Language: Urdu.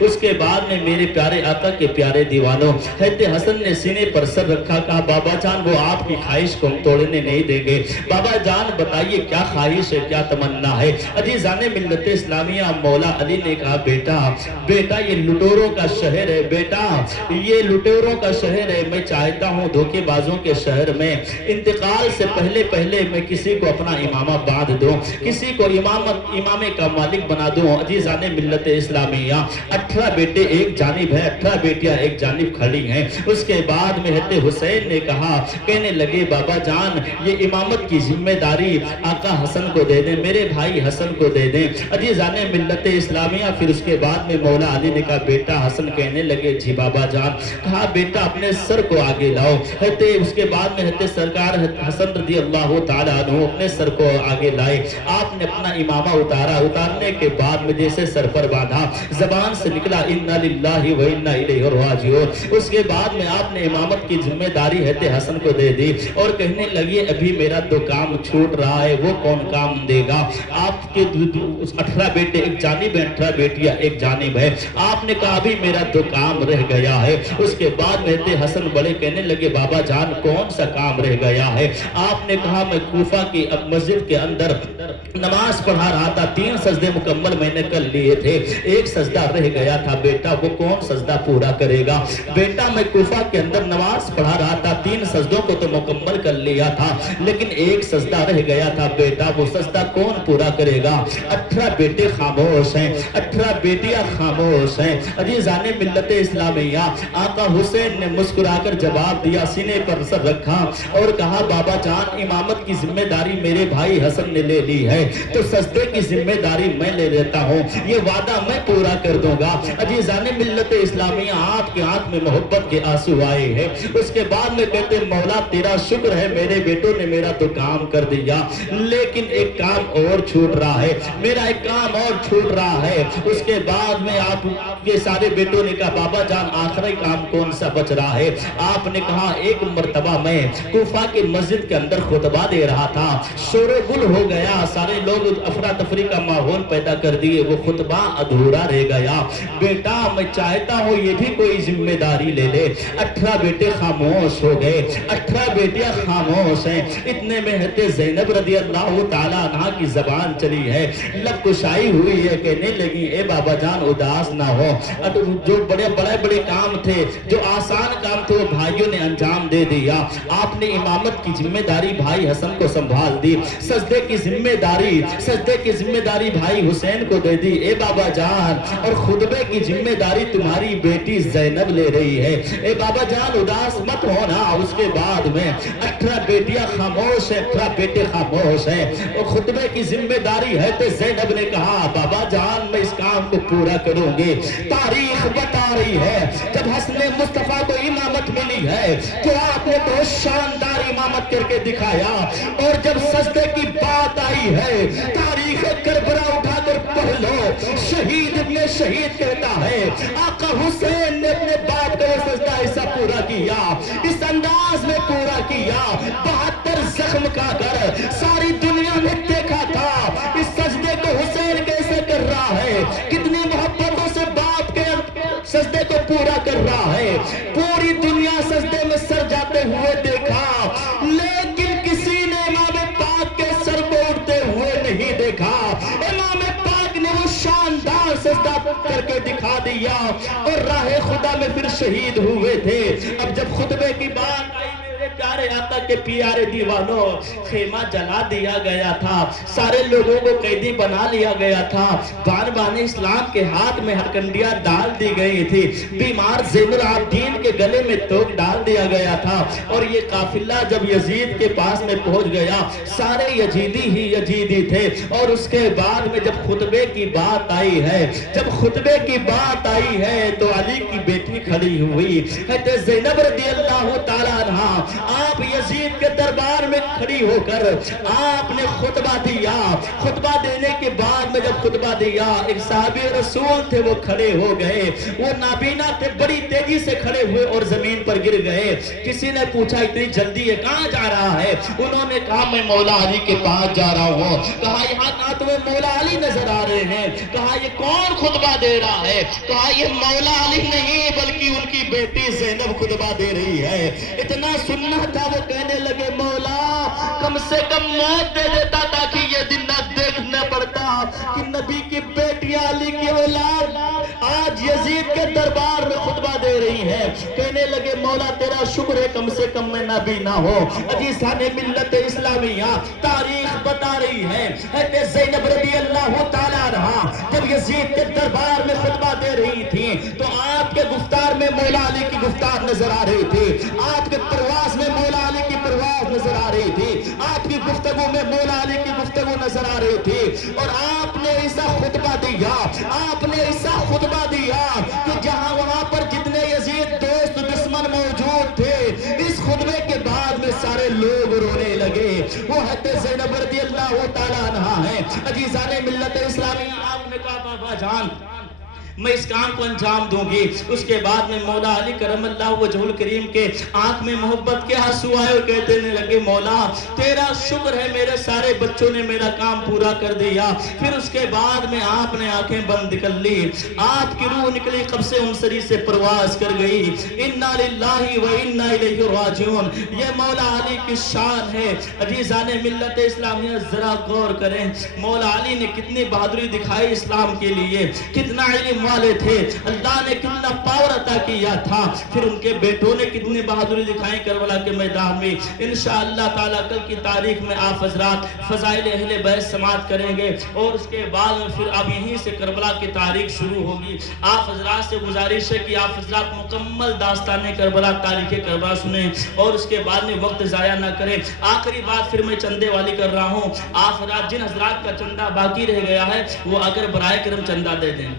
اس کے بعد میں میرے پیارے آقا کے پیارے دیوانوں، حضرت حسن نے سینے پر سر رکھا، کہا بابا جان وہ آپ کی خواہش کو ہم توڑنے نہیں دیں گے، بابا جان بتائیے کیا خواہش ہے، کیا تمنا ہے؟ عزیزان ملت اسلامیہ، مولا علی نے کہا بیٹا یہ لٹوروں کا شہر ہے، بیٹا یہ لٹوروں کا شہر ہے، میں چاہتا ہوں دھوکے بازوں کے شہر میں انتقال سے پہلے میں کسی کو اپنا امامہ باندھ دوں، کسی کو امامے کا مالک بنا دوں۔ عزیزان ملت اسلامیہ، 18 بیٹے ایک جانب ہے، 18 بیٹیاں ایک جانب کھڑی ہیں۔ اس کے بعد میں حضرت حسین نے کہا، کہنے لگے بابا جان یہ امامت کی ذمہ داری آقا حسن کو دے دیں، میرے بھائی حسن کو دے دیں۔ عزیزان ملت اسلامیہ، پھر اس کے بعد میں مولا علی نے کہا بیٹا حسن، کہنے لگے جی بابا جان، کہا بیٹا اپنے سر کو آگے لاؤ۔ اس کے بعد میں حضرت سرکار حسن رضی اللہ تعالیٰ عنہ اپنے سر کو آگے لائے، آپ نے اپنا امامہ اتارنے کے بعد میں جیسے سر پر باندھا، زبان سے نکلا انا للہ و انا الیہ راجعون۔ اس کے بعد میں آپ نے امامت کی ذمہ داری حضرت حسن کو دے دی اور کہنے لگے ابھی میرا تو کام چھوٹ رہا ہے، وہ کون کام دے گا؟ آپ کے 18 بیٹے ایک جانب ہیں، 18 بیٹیاں ایک جانب ہے، آپ نے کہا ابھی میرا تو کام رہ گیا ہے۔ اس کے بعد حضرت حسن بڑے کہنے لگے بابا جان کون سا کام رہ گیا ہے؟ آپ نے کہا میں کوفہ کی مسجد کے اندر نماز پڑھا رہا تھا، 3 سجدے مکمل میں نے کر لیے تھے، ایک سجدہ رہ گیا تھا، بیٹا وہ کون سجدہ پورا کرے گا؟ بیٹا میں کوفہ کے اندر نماز پڑھا رہا تھا، 3 سجدوں کو تو مکمل کر لیا تھا، لیکن ایک سجدہ رہ گیا تھا، بیٹا وہ سجدہ کون پورا کرے گا؟ 18 بیٹے خاموش ہیں، 18 بیٹیاں خاموش ہیں۔ عزیزان ملت اسلامیہ، آقا حسین نے مسکرا کر جواب دیا، سینے پر سر رکھا اور کہا بابا جان امامت کی ذمہ داری میرے بھائی حسن نے لے لی ہے، تو سجدے کی ذمہ داری میں لے لیتا ہوں، یہ وعدہ میں پورا کر دوں گا۔ عزیزان ملت اسلامیہ، آپ کے آنکھ میں محبت کے آنسو آئے ہیں۔ اس کے بعد میں کہتے مولا تیرا شکر ہے میرے بیٹوں نے میرا تو کام کر دیا، لیکن ایک کام اور چھوٹ رہا ہے، میرا ایک کام اور چھوٹ رہا ہے۔ اس کے بعد میں آپ کے سارے بیٹوں نے کہا بابا جان آخری کام کون سا بچ رہا ہے؟ آپ نے کہا ایک مرتبہ میں کوفہ کی مسجد کے اندر خطبہ دے رہا تھا، شور و گل ہو گیا، سارے لوگ افراتفری کا ماحول پیدا کر دیے، وہ خطبہ ادھورا رہ گیا، بیٹا میں چاہتا ہوں یہ بھی کوئی ذمہ داری لے لے۔ 18 بیٹے خاموش ہو گئے، 18 بیٹیاں خاموش ہیں۔ اتنے میں حضرت زینب رضی اللہ تعالیٰ عنہ کی زبان چلی ہے، لب کشائی ہوئی ہے، کہنے لگی اے بابا جان اداس نہ ہو، جو بڑے کام تھے، جو آسان کام تھے وہ بھائیوں نے انجام دے دیا، آپ نے امامت کی ذمہ داری بھائی حسن کو سنبھال دی، سجدے کی ذمہ داری بھائی حسین کو دے دی، اے بابا جان اور خطبے کی ذمہ داری تمہاری بیٹی زینب لے رہی ہے، اے بابا جان اداس مت ہونا۔ اس کے بعد میں 18 بیٹیاں خاموش ہیں، 18 بیٹے خاموش ہیں، اور خطبے کی ذمہ داری ہے تو زینب نے کہا بابا جان میں اس کام کو پورا کروں گی۔ تاریخ بتا رہی ہے جب حسن مصطفیٰ کو امامت ملی ہے تو آپ نے بہت شاندار امامت کر کے دکھایا، اور جب سجدے کی بات آئی ہے تاریخ کربلا اٹھا کر پڑھ لو، شہید ابن شہید کہتا ہے آقا حسین نے اپنے باپ کا سجدہ ایسا پورا کیا، اس انداز میں پورا کیا، 72 زخم کا کر ساری دنیا نے دیکھا تھا اس سجدے کو حسین کیسے کر رہا ہے، کتنی محبتوں سے باپ کے سجدے کو پورا کر رہا ہے، پوری دنیا سجدے میں سر جاتے ہوئے دیکھا، لیکن کسی نے امام پاک کے سر کو اٹھتے ہوئے نہیں دیکھا۔ امام پاک نے وہ شاندار سجدہ کر کے دکھا دیا اور راہ خدا میں پھر شہید ہوئے تھے۔ اب جب خطبے کی بات آئی میرے پیارے آقا کے پیارے دیوانوں، خیمہ جلا دیا گیا تھا، سارے لوگوں کو قیدی بنا لیا گیا تھا، بان اسلام کے ہاتھ میں ہرکنڈیاں ڈال دی گئی تھی، بیمار زین العابدین کے گلے میں توک ڈال دیا گیا تھا، اور یہ قافلہ جب یزید کے پاس میں پہنچ گیا سارے یزیدی ہی یزیدی تھے۔ اور اس کے بعد میں جب خطبے کی بات آئی ہے تو علی کی بیٹی کھڑی ہوئی حضرت زینب رضی اللہ تعالیٰ عنہ آپ یزید کے دربار میں کھڑی ہو کر آپ نے خطبہ دیا. خطبہ دینے کے بعد میں جب خطبہ دیا ایک صحابی رسول تھے وہ کھڑے ہو گئے. وہ نابینا تھے, بڑی تیزی سے کھڑے ہوئے اور زمین پر گر گئے. کسی نے پوچھا اتنی جلدی ہے, کہاں جا رہا ہے؟ انہوں نے کہا میں مولا علی کے پاس جا رہا ہوں. کہا یہاں کہاں تمہیں مولا علی نظر آ رہے ہیں؟ کہا یہ کون خطبہ دے رہا ہے؟ کہا یہ مولا علی نہیں بلکہ ان کی بیٹی زینب خطبہ دے رہی ہے. اتنا سننا تھا وہ کہنے لگے مولا کم سے کم موت دے دیتا تاکہ یہ دن نہ دیکھنا پڑتا کہ نبی کی بیٹی علی کی اولاد آج یزید کے دربار میں خطبہ دے رہی ہے. کہنے لگے مولا تیرا شکر ہے کم سے کم میں نبی نہ ہو. عزیزان ملت اسلامیہ تاریخ بتا رہی ہے حضرت زینب رضی اللہ تعالیٰ عنہا جب یزید کے دربار میں خطبہ دے رہی تھی تو آپ کے گفتار میں مولا علی کی گفتار نظر آ رہی تھی, آپ کے پرواز میں مولا علی کی پرواز نظر آ رہی تھی, آپ کی گفتگو میں مولا علی کی گفتگو نظر آ رہی تھی. اور آپ نے ایسا خطبہ دیا, آپ نے ایسا خطبہ دیا کہ جہاں وہاں پر جتنے یزید دوست دشمن موجود تھے اس خطبے کے بعد میں سارے لوگ رونے لگے. وہ حضرت زینب رضی اللہ تعالیٰ عنہا ہے. عزیزان ملت اسلامی آپ نے کہا بابا جان میں اس کام کو انجام دوں گی. اس کے بعد میں مولا علی کرم اللہ وجہ الکریم کے آنکھ میں محبت کے آنسو آئے اور کہتے لگے مولا تیرا شکر ہے میرے سارے بچوں نے میرا کام پورا کر دیا. پھر اس کے بعد میں آپ نے آنکھیں بند کر لی, آپ کی روح نکلی قبض انصری سے پرواز کر گئی. انا للہ و انا الیہ راجعون. یہ مولا علی کی شان ہے. عزیزان ملت اسلامیہ ذرا غور کریں مولا علی نے کتنی بہادری دکھائی اسلام کے لیے, کتنا علم والے تھے, اللہ نے کتنا پاور عطا کیا تھا. پھر ان کے بیٹوں نے کتنی بہادری دکھائی کربلا کے میدان میں. انشاءاللہ تعالیٰ کل کی تاریخ میں آپ حضرات فضائل اہل بیت سماعت کریں گے اور اس کے بعد پھر اب یہیں سے کربلا کی تاریخ شروع ہوگی. آپ حضرات سے گزارش ہے کہ آپ حضرات مکمل داستان کربلا تاریخ کربلا سنیں اور اس کے بعد میں وقت ضائع نہ کریں. آخری بات پھر میں چندے والی کر رہا ہوں. آپ حضرات جن حضرات کا چندہ باقی رہ گیا ہے وہ اگر برائے کرم چندہ دے دیں.